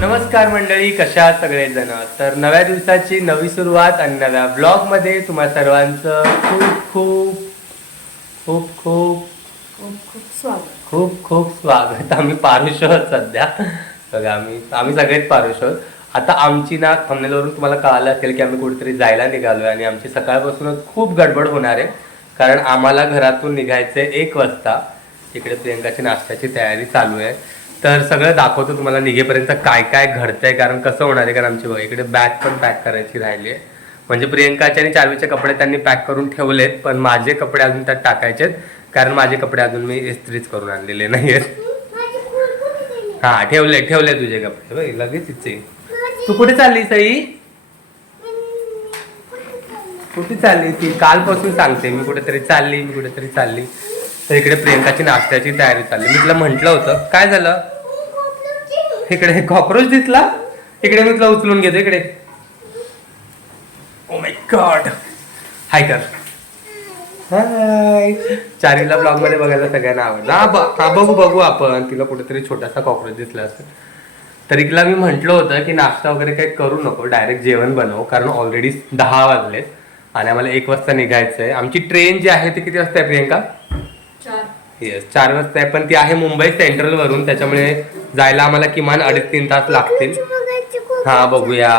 नमस्कार मंडळी, कशा आहात सगळेजण? तर नव्या दिवसाची नवी सुरुवात आणि नव्या ब्लॉगमध्ये तुम्हा सर्वांचं खूप खूप खूप खूप खूप खूप स्वागत. आम्ही पारुष आहोत सध्या. बघा आम्ही सगळेच पारुष आहोत. आता आमची ना थंबनेलवरून तुम्हाला कळालं असेल की आम्ही कुठेतरी जायला निघालोय आणि आमची सकाळपासूनच खूप गडबड होणार आहे, कारण आम्हाला घरातून निघायचंय 1 वाजता. इकडे प्रियंकाची नाश्त्याची तयारी चालू आहे. तर सगळं दाखवतो तुम्हाला निघेपर्यंत काय काय घडतंय, कारण कसं होणार आहे. कारण आमची बघा इकडे बॅग पण पॅक करायची राहिली आहे. म्हणजे प्रियंकाचे आणि चार्वीचे कपडे त्यांनी पॅक करून ठेवलेत, पण माझे कपडे अजून त्यात टाकायचेत, कारण माझे कपडे अजून मी इस्त्रीच करून आणलेले नाहीयेत. हा ठेवले तुझे कपडे बघ लगेच इथे. तू कुठे चालली सई? कुठे चालली ती? कालपासून सांगते मी कुठेतरी चालली. तर इकडे प्रियंकाची नाश्त्याची तयारी चालली. मी तुला म्हंटल होतं. काय झालं? इकडे कॉक्रोच दिसला. इकडे मी तुला उचलून घेतो. इकडे. Oh my God. हाय कर. हाय. चारीला ब्लॉग मध्ये बघायला सगळ्यांना आवडलं. हा बघू आपण. तिला कुठेतरी छोटासा कॉक्रोच दिसला असेल. तर इकडला मी म्हंटल होतं की नाश्ता वगैरे काही करू नको, डायरेक्ट जेवण बनव, कारण ऑलरेडी 10 वाजलेत आणि आम्हाला 1 वाजता निघायचंय. आमची ट्रेन जी आहे ती किती वाजता आहे प्रियंका? 4 वाजता आहे, पण ती आहे मुंबई सेंट्रल वरून, त्याच्यामुळे जायला आम्हाला किमान 2.5-3 तास लागतील. हा बघूया,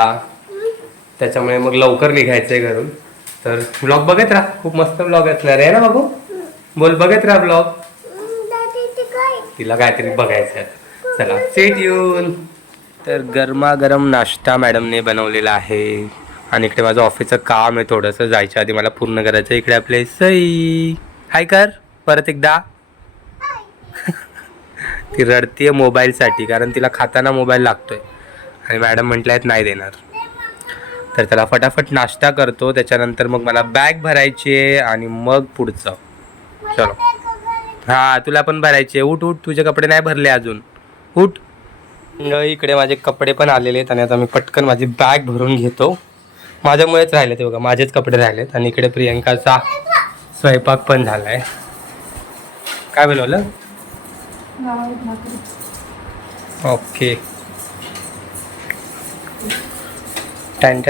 त्याच्यामुळे मग लवकर निघायचंय घरून. तर ब्लॉग बघत राहा, खूप मस्त ब्लॉग असणार आहे ना बाबू. बोल बघत राहा ब्लॉग. तिला काहीतरी बघायचं आहे. चला स्टे ट्यून. तर गरमागरम नाश्ता मॅडमने बनवलेला आहे आणि इकडे माझं ऑफिसचं काम आहे थोडंसं, जायच्या आधी मला पूर्ण करायचं. इकडे आपले सई. हाय कर परत एकदा. ती रडतीये मोबाईलसाठी, कारण तिला खाताना मोबाईल लागतोय आणि मॅडम म्हटल्यात नाही देणार. तर त्याला फटाफट नाश्ता करतो, त्याच्यानंतर मग मला बॅग भरायची आहे आणि मग पुढचं. चलो. हा तुला पण भरायची आहे. उठ तुझे कपडे नाही भरले अजून. उठ. इकडे माझे कपडे पण आलेले आहेत आणि आता मी पटकन माझी बॅग भरून घेतो. माझ्यामुळेच राहिले ते बघा, माझेच कपडे राहिलेत. आणि इकडे प्रियंकाचा स्वयंपाक पण झालाय. काय बोलवलं? ओके. टॅन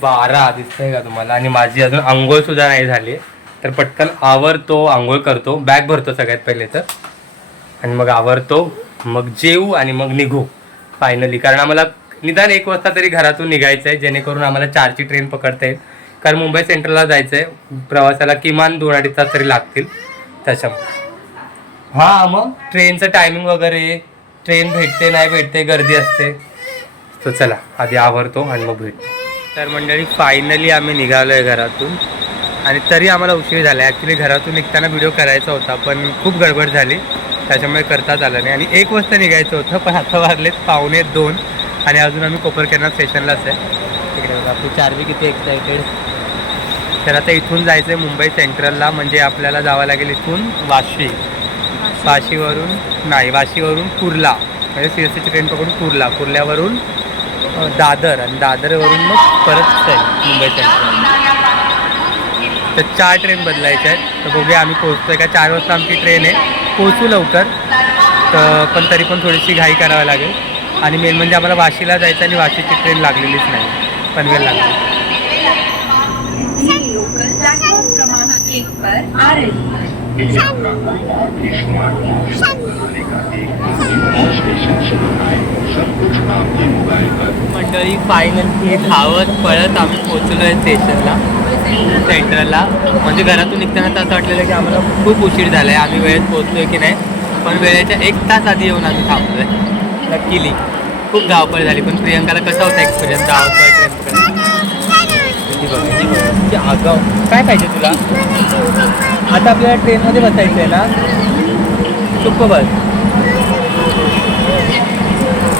12 दिसतंय का तुम्हाला? आणि माझी अजून आंघोळ सुद्धा नाही झाली. तर पटकन आवरतो, आंघोळ करतो, बॅग भरतो सगळ्यात पहिले तर, आणि मग आवरतो, मग जेवू आणि मग निघू फायनली. कारण आम्हाला निदान 1 वाजता तरी घरातून निघायचं आहे, जेणेकरून आम्हाला 4ची ट्रेन पकडता येईल. कारण मुंबई सेंट्रलला जायचं आहे, प्रवासाला किमान 2-2.5 तास तरी लागतील. त्याच्यामुळे हा मग ट्रेनचं टायमिंग वगैरे, ट्रेन भेटते नाही भेटते, गर्दी असते. तो चला आधी आवरतो आणि मग भेटतो. तर मंडळी फायनली आम्ही निघालो आहे घरातून, आणि तरी आम्हाला उशीर झाला. ॲक्च्युली घरातून निघताना व्हिडिओ करायचा होता, पण खूप गडबड झाली, त्याच्यामुळे करताच आलं नाही. आणि 1 वाजता निघायचं होतं, पण आता वाजलेत 1:45 आणि अजून आम्ही कोपरखेरणा स्टेशनलाच आहे. तिकडे बघा आपली चार्वी किती एक्सायटेड. तर आता इथून जायचं आहे मुंबई सेंट्रलला, म्हणजे आपल्याला जावं लागेल इथून वाशीवरून कुर्ला, म्हणजे CSTची ट्रेन पकडून कुर्ल्यावरून दादर, आणि दादरवरून मग परत मुंबई सेंट्रल. तर 4 ट्रेन बदलायच्या आहेत. तर बघूया आम्ही पोहोचतोय का. 4 वाजता आमची ट्रेन आहे, पोहोचू लवकर. तर पण तरी पण थोडीशी घाई करावी लागेल. आणि मेन म्हणजे आम्हाला वाशीला जायचं आणि वाशीची ट्रेन लागलेलीच नाही, पनवेल लागली. मंडळी फायनली धावत पळत आम्ही पोहोचलो आहे स्टेशनला, सेंट्रलला. म्हणजे घरातून निघताना तर असं वाटलेलं की आम्हाला खूप उशीर झाला आहे, आम्ही वेळेत पोहोचतोय की नाही. पण वेळेच्या 1 तास आधी येऊन आम्ही थांबलो आहे. लकीली खूप धावपळ झाली. पण प्रियंकाला कसा होता एक्सपिरियन्स धावपळ ट्रेन पकडून? आगाव. काय पाहिजे तुला? आता आपल्याला ट्रेनमध्ये बसायचं आहे ना, चुप्प बस.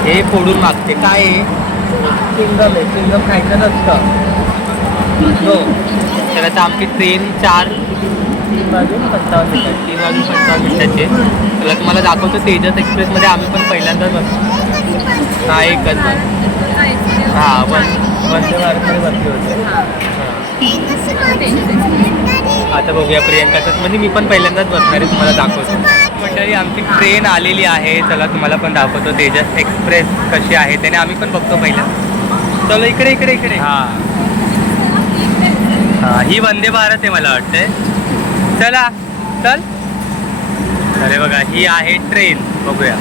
हे फोडून मागते. काय आहे? चिंगम आहे. चिंगम खायचं नसतं. हो. तर आता आमची ट्रेन 3 वाजून 55 मिनिटाची. त्याला तुम्हाला दाखवतो तेजस एक्सप्रेसमध्ये आम्ही पण पहिल्यांदाच बसतो. हा एकच बस. हां वंदे भारतमध्ये बसले होते. आता बघूया प्रियंकाचं, म्हणजे मी पण पहिल्यांदाच बसणार आहे, तुम्हाला दाखवतो. मंडळी आमची ट्रेन आलेली आहे. चला तुम्हाला पण दाखवतो तेजस एक्सप्रेस कशी आहे त्याने आम्ही पण बघतो पहिलं. चलो इकडे इकडे इकडे. हां ही वंदे भारत आहे मला वाटतंय. चला चल. अरे बघा ही आहे ट्रेन, बघूया.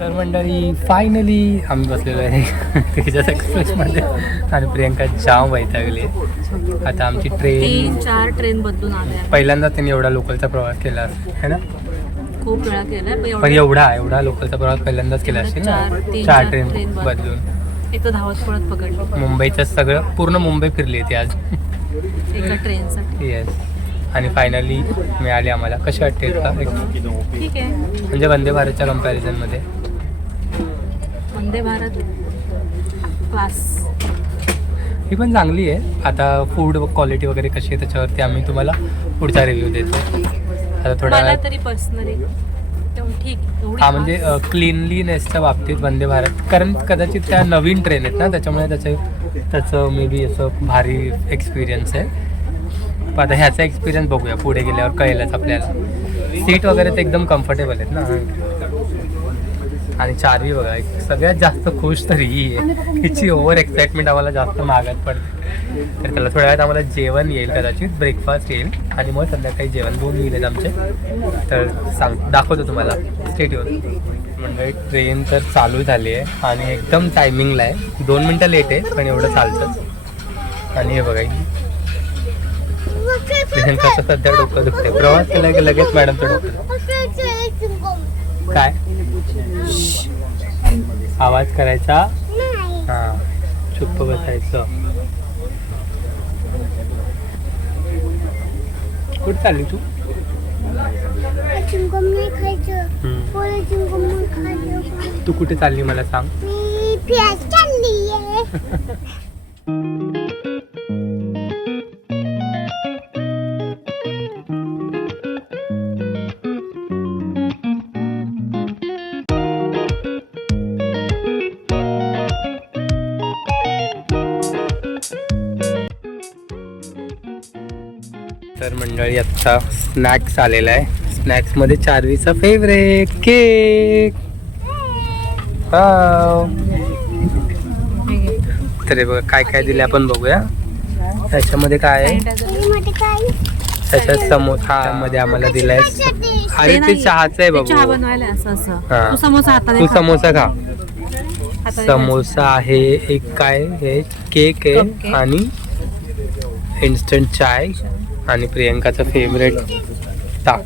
तर मंडळी फायनली आम्ही बसलेलो आहे तेजस एक्सप्रेसमध्ये आणि प्रियंका जाम वैतागली. आता आमची ट्रेन 3-4 ट्रेन बदलून आल्या. पहिल्यांदा त्यांनी एवढा लोकलचा प्रवास केला आहे ना. खूप वेळा केलाय पण एवढा लोकलचा प्रवास पहिल्यांदाच केला असेल ना. 4 ट्रेन बदलून एक तर धावत पळत पकडली. मुंबईचं सगळं पूर्ण मुंबई फिरली ती आज एका ट्रेनसाठी. येस. आणि फायनली मिळाली आम्हाला. कशी वाटते का? ठीक आहे. म्हणजे वंदे भारतच्या कम्पॅरिझनमध्ये वंदे भारत क्लास ही पण चांगली आहे. आता फूड क्वालिटी वगैरे कशी आहे त्याच्यावरती आम्ही तुम्हाला पुढचा रिव्ह्यू देतो. आता थोडा मला तरी पर्सनली ठीक. हा म्हणजे क्लीनलीनेसच्या बाबतीत वंदे भारत, कारण कदाचित त्या नवीन ट्रेन आहेत ना त्याच्यामुळे त्याचं मे बी असं भारी एक्सपिरियन्स आहे. पण आता ह्याचा एक्सपिरियन्स बघूया पुढे गेल्यावर कळेलच आपल्याला. सीट वगैरे तर एकदम कम्फर्टेबल आहेत ना. आणि चारवी बघा सगळ्यात जास्त खुश तर ही आहे. हिची ओव्हर एक्साइटमेंट आम्हाला जास्त मागत पडते. तर त्याला थोड्या वेळात आम्हाला जेवण येईल, कदाचित ब्रेकफास्ट येईल आणि मग संध्याकाळी जेवण घेऊन येईल आमचे. तर दाखवतो तुम्हाला. स्टेट येऊन म्हणजे ट्रेन तर चालू झाली आहे आणि एकदम टायमिंगला आहे. 2 मिनटं लेट आहे पण एवढं चालतंच. आणि हे बघा प्रियंकाचं सध्या डोकं दुखते. प्रवास केला की लगेच मॅडमचं डोकं. काय आवाज करायचा? हां चुप्प बसायचं. कुठं चालली तू? तू कुठे चालली मला सांग. तर मंडळी आत्ता स्नॅक्स आलेला आहे. स्नॅक्समध्ये चारवीचा फेवरेट केक. तर बघा काय काय दिले आपण बघूया. त्याच्यामध्ये काय आहे? त्याच्यात समोसा मध्ये आम्हाला दिलाय. अरे ते चहाचं आहे चहा बाबू. बनवायला असं हा. तू समोसा हाताने तू खा. समोसा खा. हाताने समोसा आहे एक. काय हे केक आहे Cupcake. आणि इन्स्टंट चाय आणि प्रियंकाचं फेवरेट ताक.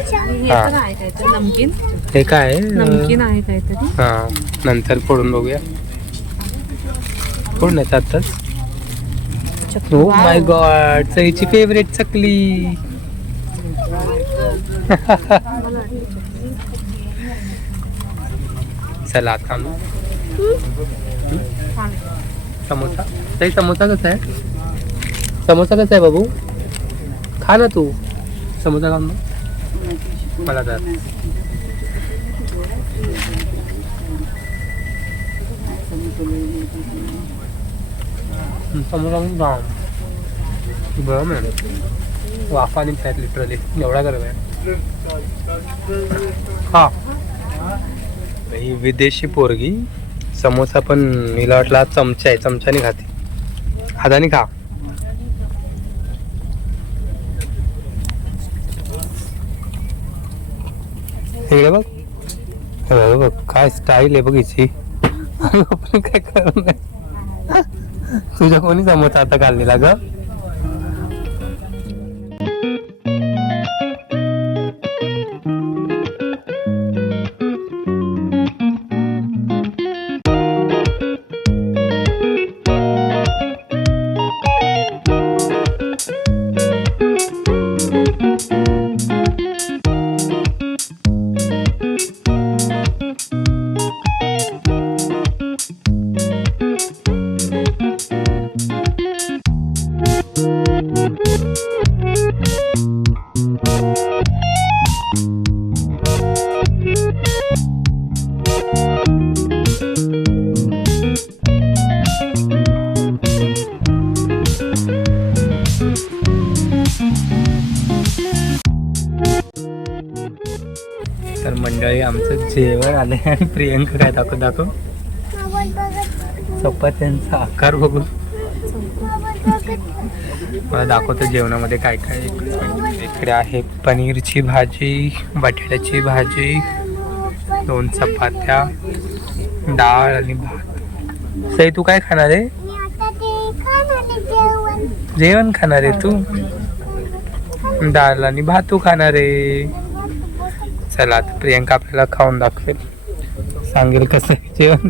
हे हा. तर आहे काहीतरी नमकीन. हे काय आहे? नमकीन आहे काहीतरी. हा नंतर फोडून बघूया. फोडून येतात आत्ताच. ओ माय गॉड सईची फेवरेट चकली. चला आता समोसा. सई समोसा कसा आहे? समोसा कसा आहे बाबू? खा ना तू समोसा. खाऊन मला तर समोसा जाम गरम आहे. वाफा निघतायत लिटरली. एवढा गरम आहे. हा ही विदेशी पोरगी समोसा पण हिला वाटला चमचा आहे. चमच्याने खाते. हाताने खा. इकडे बघ. बघ काय स्टाईल आहे बघितली. काय करू नये. तुझ्या कोणी समोसा आता घाललेला ग? मंडळी आमचं जेवण आले आणि प्रियंका काय दाखव चपात्यांचा आकार बघून मला दाखवतो जेवणामध्ये काय काय. इकडे आहे पनीरची भाजी, बटाट्याची भाजी, 2 चपात्या, डाळ आणि भात. सई तू काय खाणार आहे? जेवण खाणार आहे तू? डाळ आणि भात तू खाणार आहे. चला आता प्रियंका आपल्याला खाऊन दाखवेल, सांगेल कसं आहे जेवण.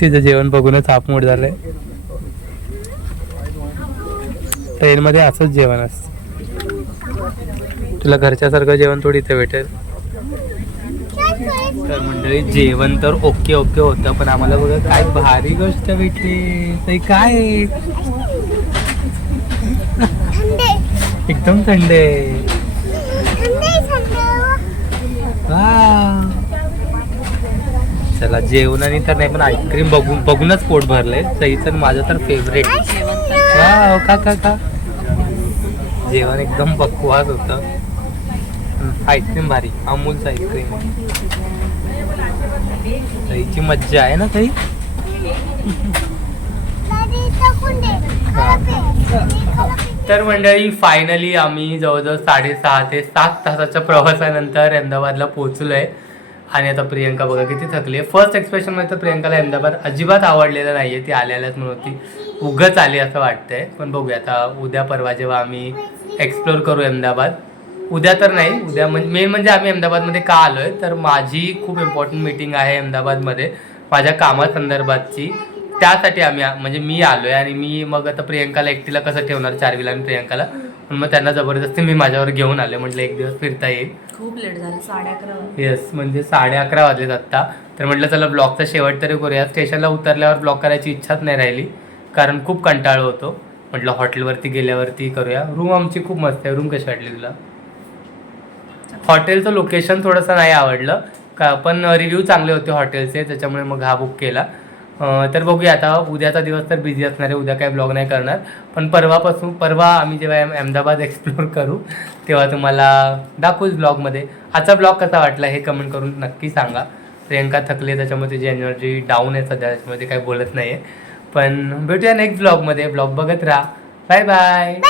तिचं जेवण बघूनच हापमूड झालंय. ट्रेनमध्ये असंच जेवण असतं. तुला घरच्यासारखं जेवण थोडी इथे भेटेल. तर मंडळी जेवण तर ओके होतं, पण आम्हाला बघा काय भारी गोष्ट भेटली. ते काय एकदम थंड आहे. चला जेवणाने तर नाही पण आईस्क्रीम बघूनच पोट भरलंय. सईचं माझं तर फेवरेट. का जेवण एकदम बकवास होतं. आईस्क्रीम भारी, अमूलचं आईस्क्रीम. सईची मज्जा आहे ना सई. तर मंडळी फायनली आम्ही जवळजवळ 6.5 ते 7 तासाच्या प्रवासानंतर अहमदाबादला पोहोचलोय. आणि आता प्रियंका बघा किती थकली आहे. फर्स्ट एक्सप्रेशन मध्ये तर प्रियंकाला अहमदाबाद अजिबात आवडलेलं नाहीये. ती आल्यालाच म्हणून ती उगच आली असं वाटतंय. पण बघूया आता उद्या परवा जेव्हा आम्ही एक्सप्लोर करू अहमदाबाद. उद्या तर नाही, उद्या मेन म्हणजे आम्ही अहमदाबादमध्ये का आलोय तर माझी खूप इम्पॉर्टंट मीटिंग आहे अहमदाबादमध्ये माझ्या कामासंदर्भातची. त्यासाठी आम्ही म्हणजे मी आलोय. आणि मी मग आता प्रियंकाला एकटीला कसं ठेवणार, चार्वीला आणि प्रियंकाला. पण मग त्यांना जबरदस्ती मी माझ्यावर घेऊन आले. म्हटलं एक दिवस फिरता येईल. खूप लेट झालं, 11:30. येस म्हणजे 11:30 वाजलेत आत्ता. तर म्हटलं चला ब्लॉगचा शेवट तरी करूया. स्टेशनला उतरल्यावर ब्लॉग करायची इच्छाच नाही राहिली कारण खूप कंटाळ होतो. म्हटलं हॉटेलवरती गेल्यावरती करूया. रूम आमची खूप मस्त आहे. रूम कशी वाटली तुला? हॉटेलचं लोकेशन थोडंसं नाही आवडलं का, पण रिव्ह्यू चांगले होते हॉटेलचे, त्याच्यामुळे मग हा बुक केला. तर बघूया आता. उद्याचा दिवस तर बिझी असणार आहे, उद्या काही ब्लॉग नाही करणार. पण परवा आम्ही जेव्हा अहमदाबाद एक्सप्लोर करू तेव्हा तुम्हाला दाखवूच ब्लॉगमध्ये. आजचा ब्लॉग कसा वाटला हे कमेंट करून नक्की सांगा. प्रियंका थकली त्याच्यामुळे तिची एनर्जी डाऊन आहे सध्या, त्याच्यामध्ये काही बोलत नाही आहे. पण भेटूया नेक्स्ट ब्लॉगमध्ये. ब्लॉग बघत राहा. Bye bye.